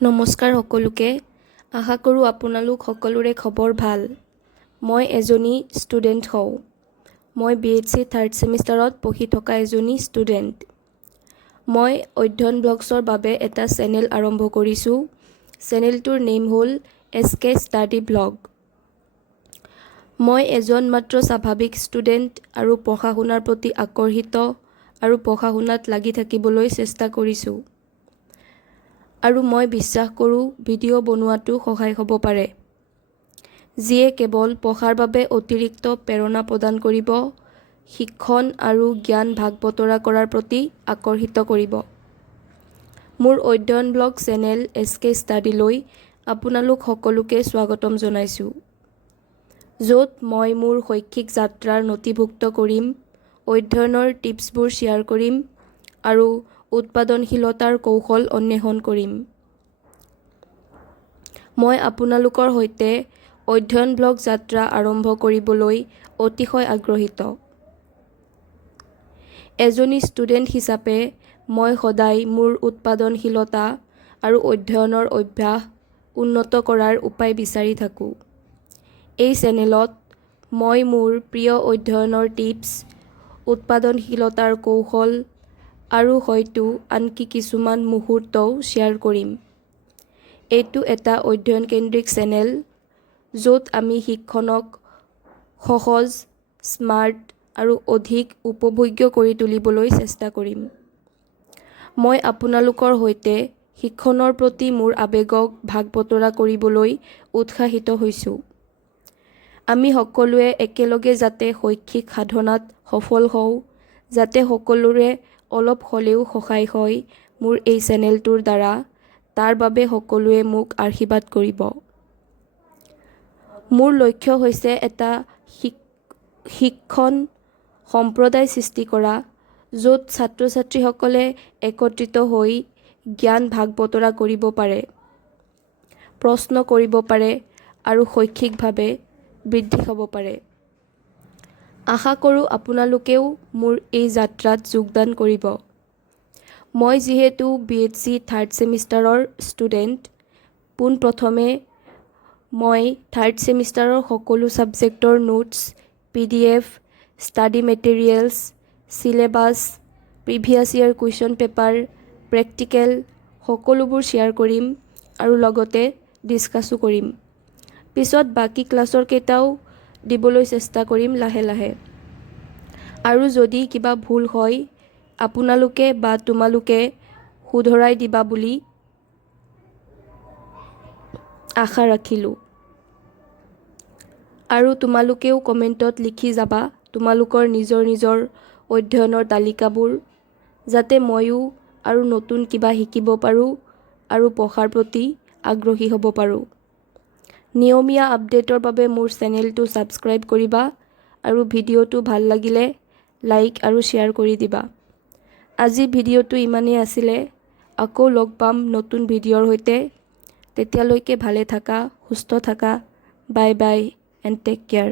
নমস্কাৰ সকলোকে। আশা কৰোঁ আপোনালোক সকলোৰে খবৰ ভাল। মই এজনী ষ্টুডেণ্ট হওঁ। মই BHC থাৰ্ড ছেমিষ্টাৰত পঢ়ি থকা এজনী ষ্টুডেণ্ট। মই অধ্যয়ন ব্লগছৰ বাবে এটা চেনেল আৰম্ভ কৰিছোঁ। চেনেলটোৰ নেম হ'ল SK ষ্টাডি ব্লগ। মই এজন মাত্ৰ স্বাভাৱিক ষ্টুডেণ্ট আৰু পঢ়া শুনাৰ প্ৰতি আকৰ্ষিত আৰু পঢ়া শুনাত লাগি থাকিবলৈ চেষ্টা কৰিছোঁ। আৰু মই বিশ্বাস কৰোঁ ভিডিঅ' বনোৱাটো সহায় হ'ব পাৰে, যিয়ে কেৱল পঢ়াৰ বাবে অতিৰিক্ত প্ৰেৰণা প্ৰদান কৰিব, শিক্ষণ আৰু জ্ঞান ভাগ বতৰা কৰাৰ প্ৰতি আকৰ্ষিত কৰিব। মোৰ অধ্যয়ন ব্লগ চেনেল SK ষ্টাডিলৈ আপোনালোক সকলোকে স্বাগতম জনাইছোঁ, য'ত মই মোৰ শৈক্ষিক যাত্ৰাৰ নথিভুক্ত কৰিম, অধ্যয়নৰ টিপছবোৰ শ্বেয়াৰ কৰিম আৰু উৎপাদনশীলতাৰ কৌশল অন্বেষণ কৰিম। মই আপোনালোকৰ সৈতে অধ্যয়ন ব্লগ যাত্ৰা আৰম্ভ কৰিবলৈ অতিশয় আগ্ৰহীত। এজনী ষ্টুডেণ্ট হিচাপে মই সদায় মোৰ উৎপাদনশীলতা আৰু অধ্যয়নৰ অভ্যাস উন্নত কৰাৰ উপায় বিচাৰি থাকোঁ। এই চেনেলত মই মোৰ প্ৰিয় অধ্যয়নৰ টিপছ, উৎপাদনশীলতাৰ কৌশল আৰু হয়তো আনকি কিছুমান মুহূৰ্তও শ্বেয়াৰ কৰিম। এইটো এটা অধ্যয়নকেন্দ্ৰিক চেনেল, য'ত আমি শিক্ষণক সহজ, স্মাৰ্ট আৰু অধিক উপভোগ্য কৰি তুলিবলৈ চেষ্টা কৰিম। মই আপোনালোকৰ সৈতে শিক্ষণৰ প্ৰতি মোৰ আৱেগক ভাগ বতৰা কৰিবলৈ উৎসাহিত হৈছোঁ। আমি সকলোৱে একেলগে যাতে শৈক্ষিক সাধনাত সফল হওঁ, যাতে সকলোৰে অলপ হ'লেও সহায় হয় মোৰ এই চেনেলটোৰ দ্বাৰা, তাৰ বাবে সকলোৱে মোক আশীৰ্বাদ কৰিব। মোৰ লক্ষ্য হৈছে এটা শিক্ষণ সম্প্ৰদায় সৃষ্টি কৰা, য'ত ছাত্ৰ-ছাত্ৰীসকলে একত্ৰিত হৈ জ্ঞান ভাগ বতৰা কৰিব পাৰে, প্ৰশ্ন কৰিব পাৰে আৰু শৈক্ষিকভাৱে বৃদ্ধি হ'ব পাৰে। আশা কৰোঁ আপোনালোকেও মোৰ এই যাত্ৰাত যোগদান কৰিব। মই যিহেতু BHC থাৰ্ড ছেমিষ্টাৰৰ ষ্টুডেণ্ট, পোনপ্ৰথমে মই থাৰ্ড ছেমিষ্টাৰৰ সকলো ছাবজেক্টৰ notes, PDF, study materials, syllabus, previous year question paper, practical সকলোবোৰ শ্বেয়াৰ কৰিম আৰু লগতে ডিছকাছো কৰিম। পিছত বাকী ক্লাছৰ কেইটাও দিবলৈ চেষ্টা কৰিম লাহে লাহে। আৰু যদি কিবা ভুল হয়, আপোনালোকে বা তোমালোকে শুধৰাই দিবা বুলি আশা ৰাখিলোঁ। আৰু তোমালোকেও কমেণ্টত লিখি যাবা তোমালোকৰ নিজৰ নিজৰ অধ্যয়নৰ তালিকাবোৰ, যাতে ময়ো আৰু নতুন কিবা শিকিব পাৰোঁ আৰু পঢ়াৰ প্ৰতি আগ্ৰহী হ'ব পাৰোঁ। নিয়মীয়া আপডেটৰ বাবে মোৰ চেনেলটো ছাবস্ক্ৰাইব কৰিবা আৰু ভিডিঅ'টো ভাল লাগিলে লাইক আৰু শ্বেয়াৰ কৰি দিবা। আজি ভিডিঅ'টো ইমানেই আছিলে। আকৌ লগ পাম নতুন ভিডিঅ'ৰ সৈতে। তেতিয়ালৈকে ভালে থাকা, সুস্থ থাকা। Bye bye and take care.